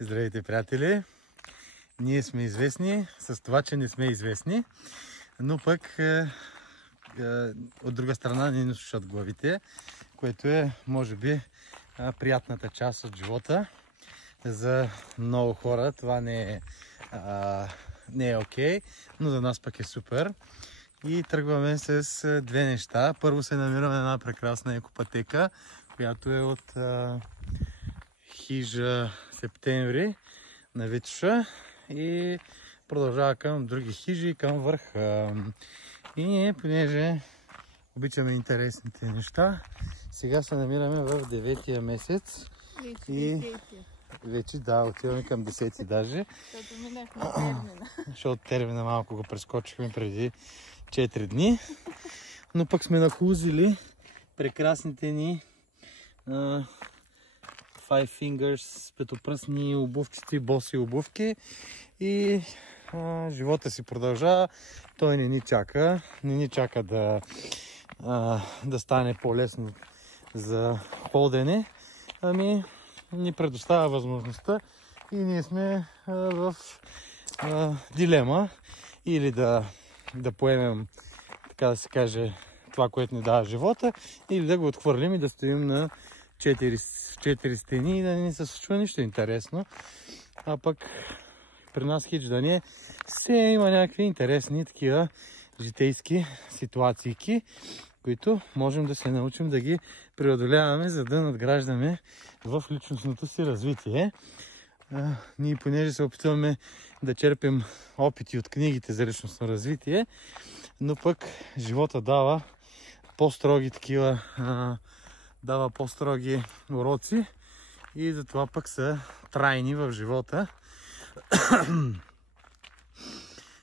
Здравейте, приятели! Ние сме известни с това, че не сме известни, но пък от друга страна не ни слушат главите, което е, може би, приятната част от живота. За много хора това не е окей, но за нас пък е супер. И тръгваме с две неща. Първо се намираме на една прекрасна екопътека, която е от хижа Септември на Витоша и продължава към други хижи, към върха. И ние, понеже обичаме интересните неща, сега се намираме в 9-тия месец. Вече, да, отиваме към 10-ти даже. Защото минахме термина. Защото термина малко го прескочихме преди 4 дни. Но пък сме нахлузили прекрасните ни Five Fingers петопръстни обувчици, боси обувки. И живота си продължава. Той не ни чака. Не ни чака да стане по-лесно за ходене. Ами ни предоставя възможността и ние сме в дилема или да поемем, така да се каже, това, което ни дава живота, или да го отхвърлим и да стоим на 4 стени и да не ни се случва нищо интересно. А пък при нас хич да не все има някакви интересни такива житейски ситуации, които можем да се научим да ги преодоляваме, за да надграждаме в личностното си развитие. Ние, понеже се опитваме да черпим опити от книгите за личностно развитие, но пък живота дава по-строги такива, дава по-строги уроци и затова пък са трайни в живота.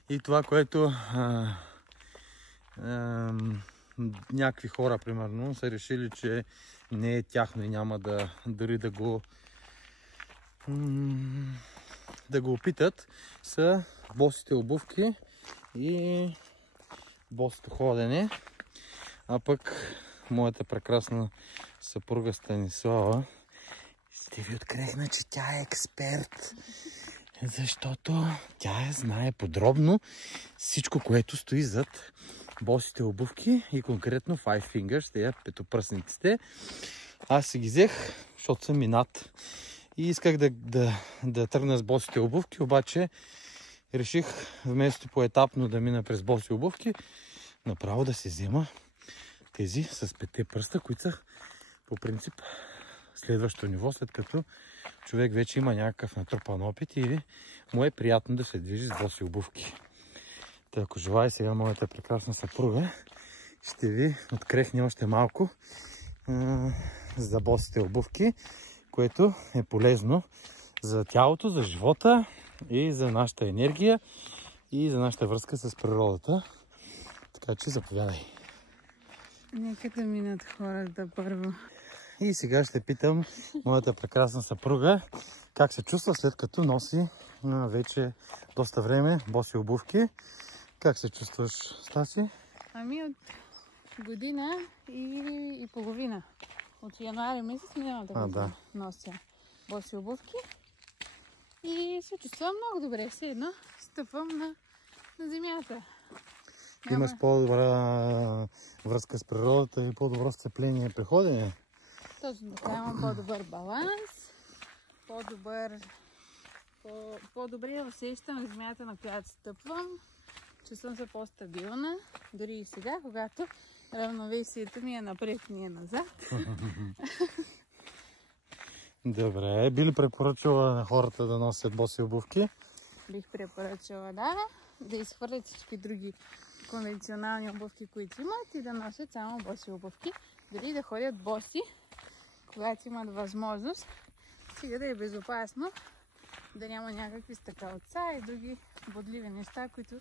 И това, което някакви хора, примерно, са решили, че не е тяхно и няма дори да го опитат, са босите обувки и босото ходене. А пък моята прекрасна съпруга Станислава ще ви открехна, че тя е експерт, защото тя знае подробно всичко, което стои зад босите обувки и конкретно Five Fingers, те петопръстниците. Аз си ги взех, защото съм минат и исках да тръгна с босите обувки, обаче реших вместо поетапно да мина през боси обувки, направо да си взема тези с 5 пръста, които са по принцип следващото ниво, след като човек вече има някакъв натрупан опит и му е приятно да се движи с боси обувки. Та, ако желая сега моята прекрасна съпруга, ще ви открехне още малко за босите обувки, което е полезно за тялото, за живота и за нашата енергия и за нашата връзка с природата. Така че заповядай. Нека да минат хората първо. И сега ще питам моята прекрасна съпруга как се чувства, след като носи вече доста време боси обувки. Как се чувстваш, Стаси? Ами от година и половина. От януари месец миналата година нося боси обувки. И се чувствам много добре. Все едно стъпвам на земята. Имаш по-добра връзка с природата и по-добро сцепление при ходене? Точно така, имам по-добър баланс, по-добре усещам земята, на която стъпвам. Чувствам се по-стабилна, дори и сега, когато равновесието ми е напред, не е назад. Добре, би ли препоръчала на хората да носят боси обувки? Бих препоръчала, да изхвърлят всички други конвенционални обувки, които имат и да носят само боси обувки. Дори да ходят боси, когато имат възможност, стига да е безопасно, да няма някакви стъкалца и други бодливи неща, които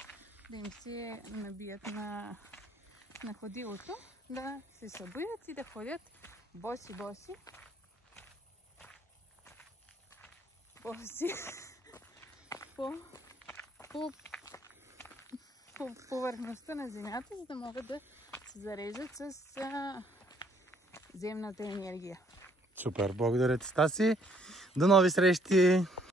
да им се набият на ходилото, да се събудят и да ходят боси по повърхността на земята, за да могат да се зареждат с земната енергия. Супер, благодаря ти, Стаси. До нови срещи!